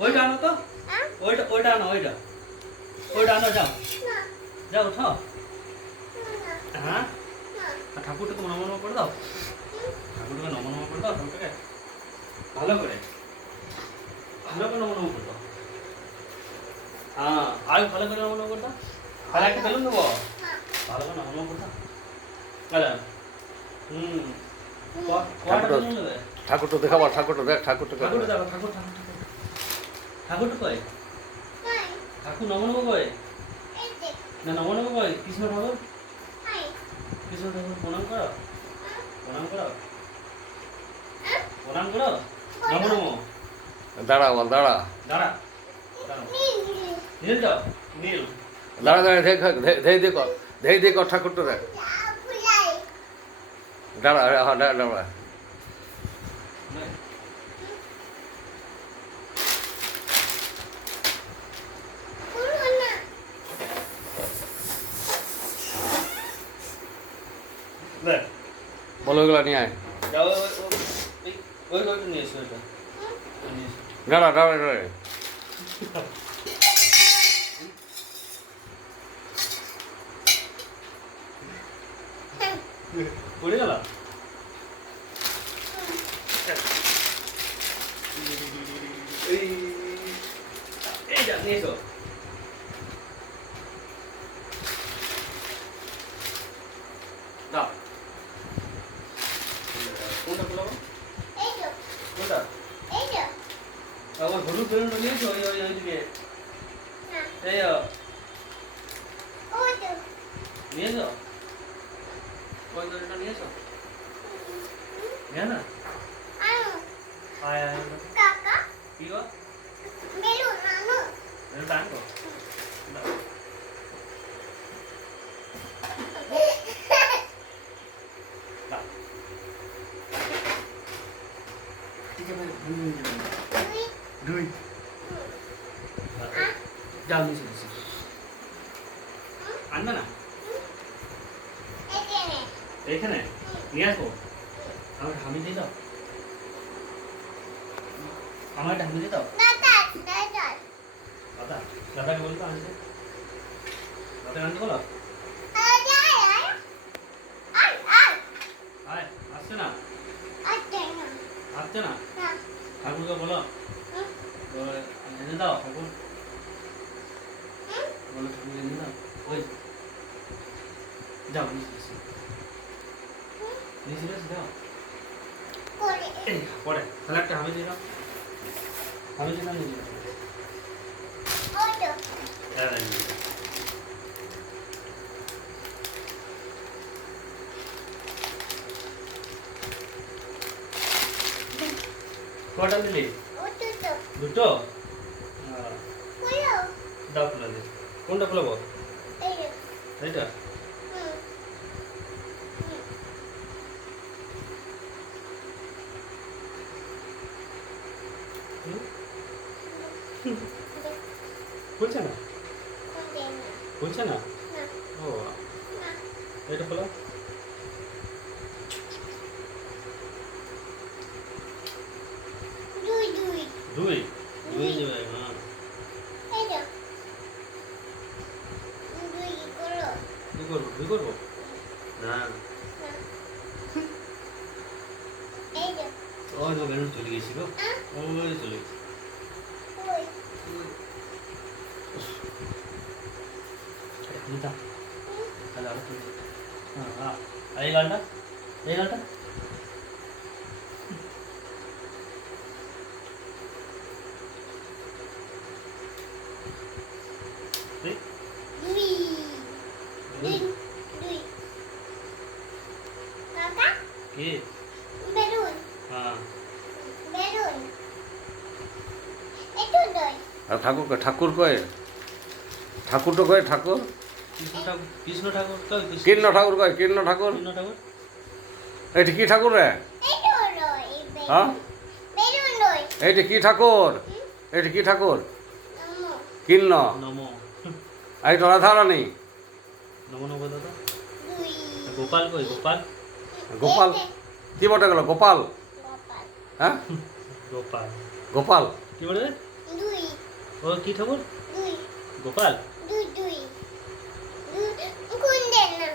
ওইটা আনো তো? ওইটা ওইটা আনো ওইটা। ওইটা আনো যাও। না। যাও উঠাও হ্যাঁ? ঠাকুরটাকে নম নম করে দাও। ঠাকুরটাকে নম নম করে দাও ঠাকুরটাকে। ভালো করে। ভালো করে নম নম করে দাও। হ্যাঁ আর ভালো করে নম নম করে দাও। আর একটা বেলুন দেবো? ভালো করে নম নম করে দাও। তাহলে হুম। ক- কটা ঠাকুরটা- দেখ ঠাকুরটা ঠাকুরটা দেখো ঠাকুর ঠাকুর। ঠাকুর ঠাকুরটা কয় ঠাকুর নম নম কয় না নম নম কয় কৃষ্ণ ঠাকুর? কৃষ্ণ ঠাকুর প্রণাম করো। প্রণাম করো। প্রণাম করো? নম নম দাঁড়া বল দাঁড়া। দাঁড়া। দাঁড়া নীল। যাও নীল। দাঁড়া দাঁড়া দেখ ধেই দেখ ধেই দেখ ঠাকুরটা দেখ। দাঁড়া হ্যাঁ দাঁড়া দাঁড়া। দেখ বলো এগুলো নিয়ে আয় যাও ওই ওই- ওই ওইটা নিয়ে এসো ওইটা ওই নিয়ে এসো। দাঁড়া দাঁড়া দাঁড়া পড়ে গেল এই এই যা নিয়ে এসো ಗೆ ಏಯೋ ಓದು ನೀನು ಒಂದು ಗಂಟೆ ನೀಸು ಏನ ಆಯ ಕಾಕ ಈಗ ಮೇಲು ನಾನು ಮೇಲು ಬ್ಯಾಂಕು Doei. Doei. যাও নিয়ে এসো। আনবে না? এখানে নিয়ে আসব? আমার হামি দিয়ে দাও। আমার হামি দিয়ে দাও। দাদা দাদা দাদা দাদাকে বলতো আনতে দাদাকে আনতে বলো? আসছে না? আসছে না। ঠাকুরকে বলো। 된다, 저거. 원래 저거 된다. 어이. 나 우리 있어. 네 집에서 나. 뭐래? 달랄게 하면 되나? 하면 되나? 잘하는 거. What are the leaves? খুলো দাও খুলে দে কোনটা খুলবো এই তো এইটা হুম হুম? খুলছে না হুম খুলছে না না ও না এটা খোলো দুই দুই দুই দেবে হ্যাঁ এই তো দুই করো দুই করবো দুই করবো না না এই তো ওই তো বেলুন চলে গেছিল আহ ওই চলে গেছে ওই নিতা তাহলে আরো চলে যেত। হ্যাঁ হ্যাঁ আর এই গানটা এই গানটা কে? বেলুন হ্যাঁ। বেলুন একটু দই আর ঠাকুর কই ঠাকুর কয়? ঠাকুরটা কয় ঠাকুর? কৃষ্ণ ঠাকুর কৃষ্ণ ঠাকুর তো ঠাকুর। কয়? ঠাকুর? কৃষ্ণ ঠাকুর। এইটা কি ঠাকুর রে? হ্যাঁ? এইটা কি ঠাকুর? এইটা কি ঠাকুর? তো নমো নমো দাদা। দুই। গোপাল কই? গোপাল? গোপাল কি বটে গেল? গোপাল? গোপাল। হ্যাঁ? গোপাল। গোপাল। কি বলে ও কি ঠাকুর? গোপাল? দুই দুই। দুই কোন দেন না?